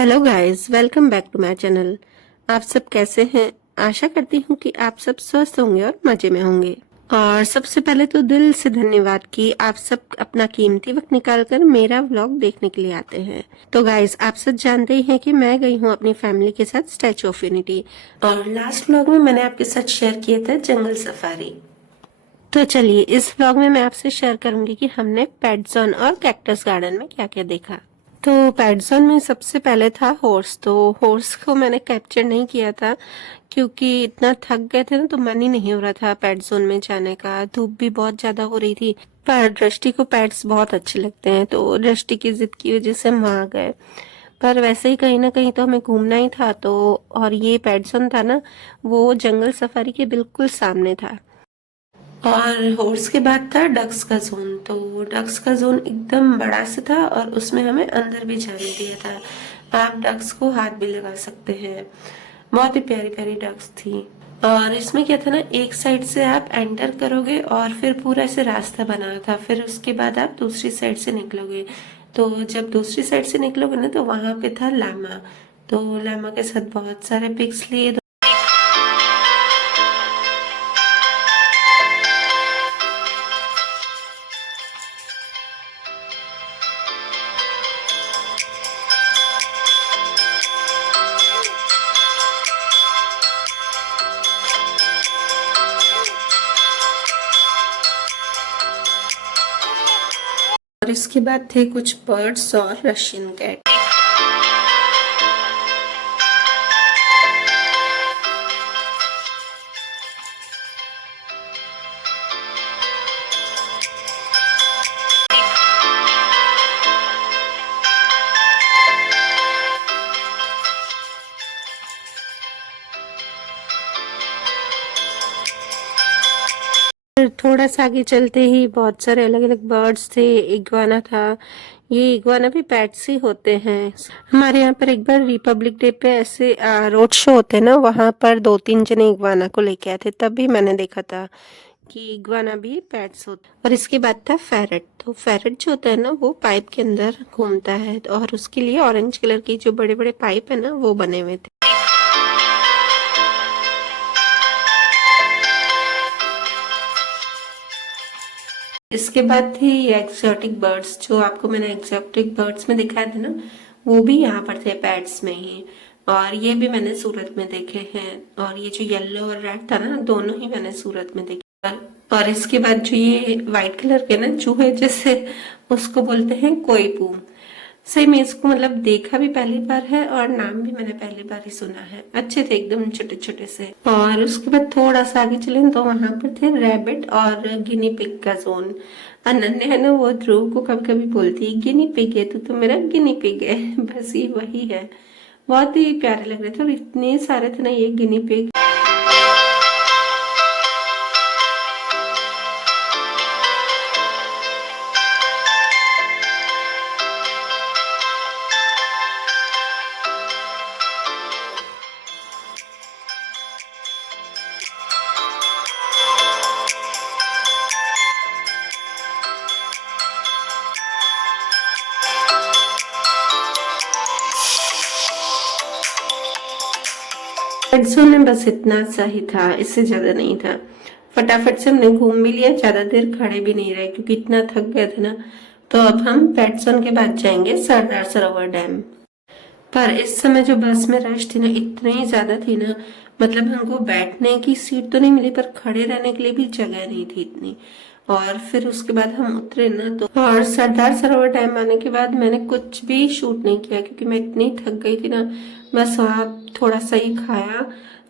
Hello guys, welcome back to my channel. आप सब कैसे हैं? आशा करती हूँ कि आप सब स्वस्थ होंगे और मजे में होंगे। और सबसे पहले तो दिल से धन्यवाद कि आप सब अपना कीमती वक्त निकालकर मेरा व्लॉग देखने के लिए आते हैं। तो गाइस, आप सब जानते ही हैं कि मैं गई हूँ अपनी फैमिली के साथ स्टैचू ऑफ यूनिटी। और लास्ट व्लॉग में मैंने आपके साथ शेयर किया था जंगल सफारी। तो चलिए, इस व्लॉग में मैं आपसे शेयर करूंगी कि हमने पेट जोन और कैक्टस गार्डन में क्या क्या देखा। तो पेट जोन में सबसे पहले था हॉर्स। तो हॉर्स को मैंने कैप्चर नहीं किया था क्योंकि इतना थक गए थे ना, तो मन ही नहीं हो रहा था पेट जोन में जाने का। धूप भी बहुत ज्यादा हो रही थी। पर दृष्टि को पेट्स बहुत अच्छे लगते हैं, तो दृष्टि की जिद की वजह से हम वहां गए। पर वैसे ही कहीं ना कहीं तो हमें घूमना ही था। तो और ये पेट जोन था ना, वो जंगल सफारी के बिल्कुल सामने था। और हॉर्स के बाद था डक्स का जोन। तो डक्स का जोन एकदम बड़ा सा था और उसमें हमें अंदर भी जाने दिया था। आप डक्स को हाथ भी लगा सकते हैं। बहुत ही प्यारी प्यारी डक्स थी। और इसमें क्या था ना, एक साइड से आप एंटर करोगे और फिर पूरा ऐसे रास्ता बना था, फिर उसके बाद आप दूसरी साइड से निकलोगे। तो जब दूसरी साइड से निकलोगे ना, तो वहां पे था लामा। तो लामा के साथ बहुत सारे पिक्स लिए। और इसके बाद थे कुछ बर्ड्स और रशियन कैट। फिर थोड़ा सा आगे चलते ही बहुत सारे अलग अलग बर्ड्स थे। इग्वाना था। ये इग्वाना भी पेट्स ही होते हैं। हमारे यहाँ पर एक बार रिपब्लिक डे पे ऐसे रोड शो होते हैं ना, वहां पर 2-3 जने इग्वाना को लेके आए थे, तब भी मैंने देखा था कि इग्वाना भी पेट्स होते हैं। और इसके बाद था फेरट। तो फेरट जो होता है ना, वो पाइप के अंदर घूमता है और उसके लिए ऑरेंज कलर की जो बड़े बड़े पाइप है ना, वो बने हुए थे। इसके बाद थी एक्सोटिक बर्ड्स। जो आपको मैंने एक्सोटिक बर्ड्स में दिखाए थे ना, वो भी यहाँ पर थे पेट्स में ही। और ये भी मैंने सूरत में देखे हैं। और ये जो येलो और रेड था ना, दोनों ही मैंने सूरत में देखे। और इसके बाद जो ये व्हाइट कलर के ना चूहे जैसे, उसको बोलते हैं कोईपू। सही में इसको मतलब देखा भी पहली बार है और नाम भी मैंने पहली बार ही सुना है। अच्छे थे एकदम छोटे छोटे से। और उसके बाद थोड़ा सा आगे चले तो वहां पर थे रैबिट और गिनी पिग का जोन। अनन्या है ना, वो ध्रुव को कभी कभी बोलती है गिनी पिग है तो मेरा गिनी पिग है। बस ये वही है। बहुत ही प्यारे लग रहे थे और इतने सारे थे ना ये गिनी पिग। जोन में बस इतना सा ही था, इससे ज्यादा नहीं था। फटाफट से हमने घूम भी लिया, ज्यादा देर खड़े भी नहीं रहे क्योंकि इतना थक गए थे ना। तो अब हम पेट जोन के बाद जाएंगे सरदार सरोवर डैम। पर इस समय जो बस में रश थी ना, इतनी ज्यादा थी ना, मतलब हमको बैठने की सीट तो नहीं मिली पर खड़े रहने के लिए भी जगह नहीं थी इतनी। और फिर उसके बाद हम उतरे ना, तो और सरदार सरोवर डैम आने के बाद मैंने कुछ भी शूट नहीं किया क्योंकि मैं इतनी थक गई थी ना। बस वहाँ थोड़ा सा ही खाया,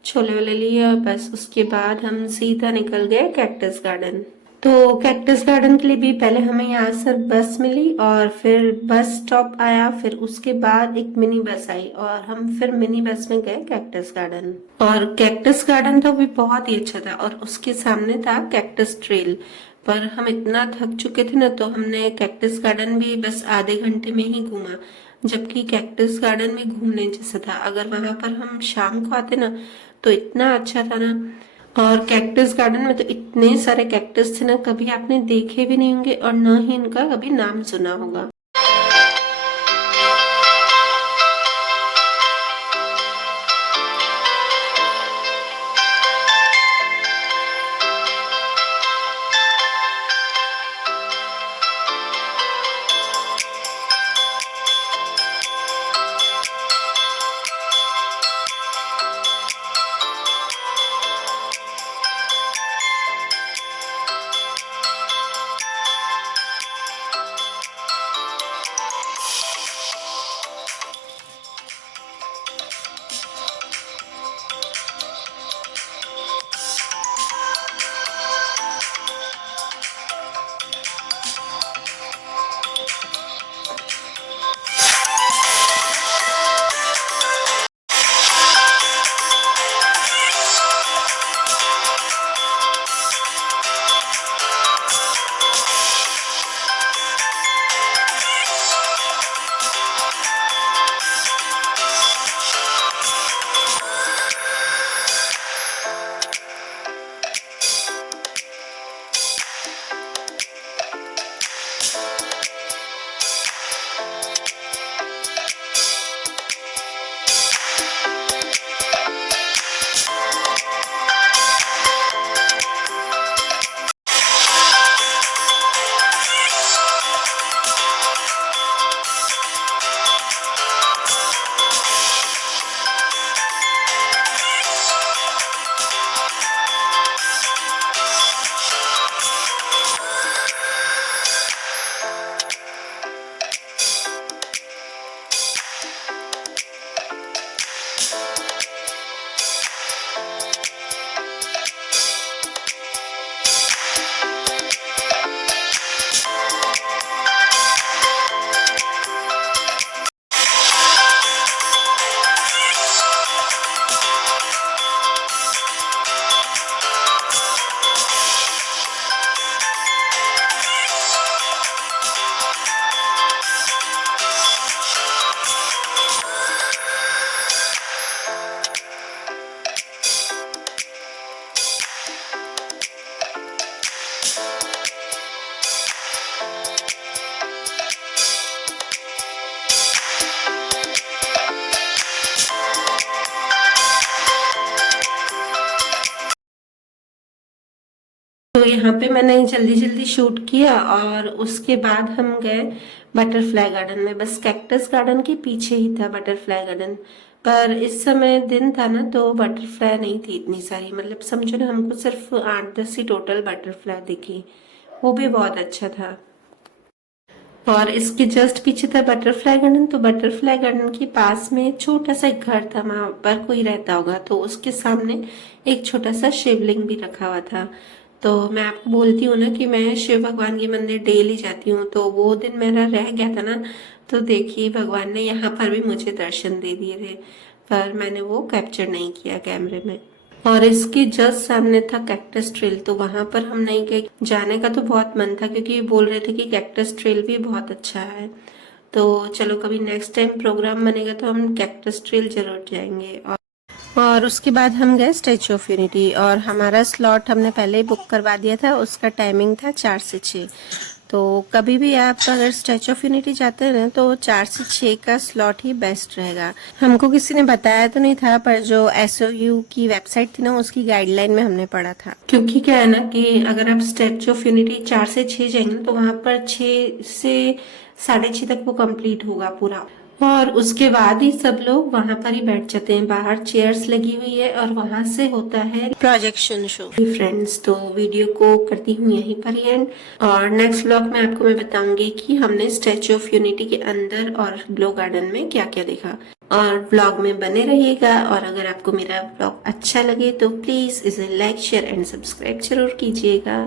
छोले वोले लिए, बस उसके बाद हम सीधा निकल गए कैक्टस गार्डन। तो कैक्टस गार्डन के लिए भी पहले हमें यहाँ से बस मिली और फिर बस स्टॉप आया, फिर उसके बाद एक मिनी बस आई और हम फिर मिनी बस में गए कैक्टस गार्डन। और कैक्टस गार्डन तो भी बहुत ही अच्छा था और उसके सामने था कैक्टस ट्रेल। पर हम इतना थक चुके थे ना, तो हमने कैक्टस गार्डन भी बस आधे घंटे में ही घूमा। जबकि कैक्टस गार्डन में घूमने जैसा था। अगर वहां पर हम शाम को आते ना, तो इतना अच्छा था ना। और कैक्टस गार्डन में तो इतने सारे कैक्टस थे ना, कभी आपने देखे भी नहीं होंगे और ना ही इनका कभी नाम सुना होगा। यहाँ पे मैंने जल्दी जल्दी शूट किया और उसके बाद हम गए बटरफ्लाई गार्डन में। बस कैक्टस गार्डन के पीछे ही था बटरफ्लाई गार्डन, पर इस समय दिन था ना तो बटरफ्लाई नहीं थी इतनी सारी, मतलब समझो ना हमको सिर्फ 8-10 ही टोटल बटरफ्लाई दिखी, वो भी बहुत अच्छा था। और इसके जस्ट पीछे था बटरफ्लाई गार्डन, तो बटरफ्लाई गार्डन के पास में एक छोटा सा एक घर था, वहां पर कोई रहता होगा, तो उसके सामने एक छोटा सा शिवलिंग भी रखा हुआ था। तो मैं आपको बोलती हूँ ना कि मैं शिव भगवान के मंदिर डेली जाती हूँ, तो वो दिन मेरा रह गया था ना, तो देखिए भगवान ने यहाँ पर भी मुझे दर्शन दे दिए थे, पर मैंने वो कैप्चर नहीं किया कैमरे में। और इसके जस्ट सामने था कैक्टस ट्रेल, तो वहां पर हम नहीं गए। जाने का तो बहुत मन था क्योंकि बोल रहे थे कि कैक्टस ट्रेल भी बहुत अच्छा है। तो चलो कभी नेक्स्ट टाइम प्रोग्राम बनेगा तो हम कैक्टस ट्रेल जरूर जाएंगे। और उसके बाद हम गए स्टैचू ऑफ यूनिटी, और हमारा स्लॉट हमने पहले ही बुक करवा दिया था, उसका टाइमिंग था 4 से 6। तो कभी भी आप अगर स्टैचू ऑफ यूनिटी जाते हैं ना तो 4 से 6 का स्लॉट ही बेस्ट रहेगा। हमको किसी ने बताया तो नहीं था, पर जो SOU की वेबसाइट थी ना उसकी गाइडलाइन में हमने पढ़ा था। क्योंकि क्या है ना कि अगर आप स्टैचू ऑफ यूनिटी 4 से 6 जाएंगे ना तो वहां पर 6 से 6:30 तक वो कंप्लीट होगा पूरा, और उसके बाद ही सब लोग वहां पर ही बैठ जाते हैं। बाहर चेयर्स लगी हुई है और वहां से होता है प्रोजेक्शन शो। फ्रेंड्स, तो वीडियो को करती हूँ यहीं पर ही एंड, और नेक्स्ट व्लॉग में आपको मैं बताऊंगी कि हमने स्टैचू ऑफ यूनिटी के अंदर और ग्लो गार्डन में क्या क्या देखा। और व्लॉग में बने रहिएगा, और अगर आपको मेरा व्लॉग अच्छा लगे तो प्लीज इसे लाइक शेयर एंड सब्सक्राइब जरूर कीजिएगा।